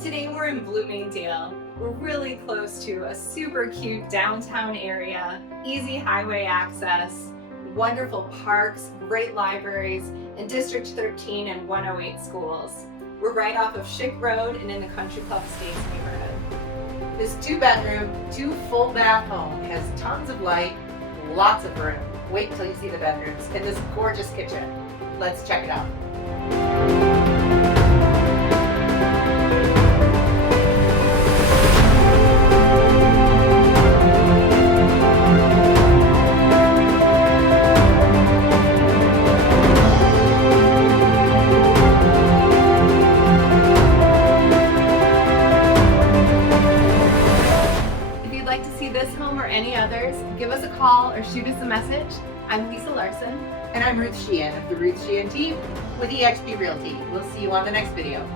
Today we're in Bloomingdale. We're really close to a super cute downtown area, easy highway access, wonderful parks, great libraries, and District 13 and 108 schools. We're right off of Schick Road and in the Country Club Estates neighborhood. This 2-bedroom, 2 full bath home has tons of light, lots of room. Wait till you see the bedrooms and this gorgeous kitchen. Let's check it out. If you'd like to see this home or any others, give us a call or shoot us a message. I'm Lisa Larsen. And I'm Ruth Sheahan of the Ruth Sheahan team with eXp Realty. We'll see you on the next video.